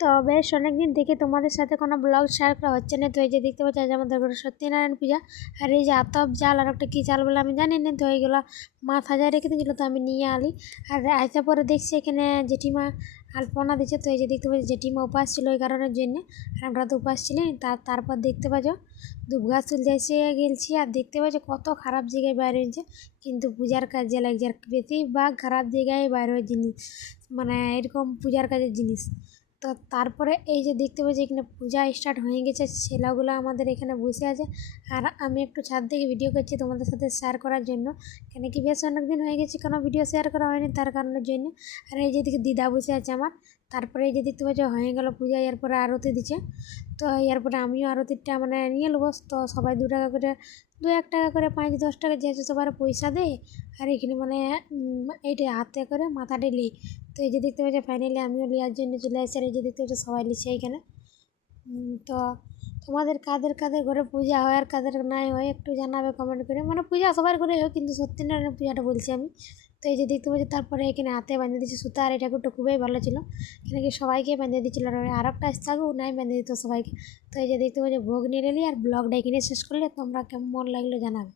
তো বেশ অনেকদিন থেকে তোমাদের সাথে কোনো ব্লগ শেয়ার করা হচ্ছে না। তো এই যে দেখতে পাচ্ছি আজ আমাদের ঘরে সত্যনারায়ণ পূজা। আর এই যে আতপ জাল আর একটা কী চাল বলে আমি জানি না, তো এইগুলো মা সাজায় রেখে দিয়েছিলো, তো আমি নিয়ে আলি। আর আসার পরে দেখছি এখানে জেঠিমা আলপনা দিচ্ছে। তো এই যে দেখতে পাচ্ছি জেঠিমা উপাস ছিল ওই কারণের জন্য, আর আমরা তো উপাস ছিলেন। তারপর দেখতে পাচ্ছ ধূপ গাছ তুলতে এসে গেলছি, আর দেখতে পাচ্ছ কত খারাপ জায়গায় বাইরে হয়েছে, কিন্তু পূজার কাজে লাগছে। আর বেশিরভাগ খারাপ জায়গায় বাইরে হয় জিনিস, মানে এরকম পূজার কাজের জিনিস। তো তারপরে এই যে দেখতে পাচ্ছি এখানে পূজা স্টার্ট হয়ে গেছে, ছেলেগুলো আমাদের এখানে বসে আছে। আর আমি একটু ছাদ থেকে ভিডিও করছি তোমাদের সাথে শেয়ার করার জন্য, কেন কি বেশ অনেকদিন হয়ে গেছে কোনো ভিডিও শেয়ার করা হয়নি তার কারণের জন্য। আর এই যে দিকে দিদা বসে আছে আমার। তারপরে এই যে দেখতে পাচ্ছি হয়ে গেল পূজা, এরপরে আরতি দিচ্ছে। তো এরপরে আমিও আরতিটা মানে নিয়ে নেবো। তো সবাই 2 টাকা করে, 2-1 টাকা করে, 5-10 টাকা যেহেতু সবার পয়সা দেয়। আর এখানে মানে এইটা হাতে করে মাথাটা নেই। তো এই যে দেখতে পাচ্ছি ফাইনালি আমিও নেওয়ার জন্য চলে আসছি। আর এই যে দেখতে পাচ্ছি সবাই নিচ্ছে এইখানে। তো তোমাদের কাদের কাদের ঘরে পূজা হয় আর কাদের নাই হয় একটু জানাবে কমেন্ট করে। মানে পূজা সবার ঘরে হয়, কিন্তু সত্যনারায়ণ পূজাটা বলছি আমি। তো এই যে দেখতে পাচ্ছি তারপরে এখানে হাতে বাঁধিয়ে দিচ্ছে সুতা। আর এই ঠাকুরটা খুবই ভালো ছিল, এখানে কি সবাইকে বাঁধিয়ে দিচ্ছিল। আর একটা থাকুক নাই বাঁধিয়ে দিত সবাইকে। তো এই যে দেখতে পাচ্ছি ভোগ নিয়ে নিলি। আর ব্লগটা এখানে শেষ করলে তোমরা কেমন লাগলো জানাবে।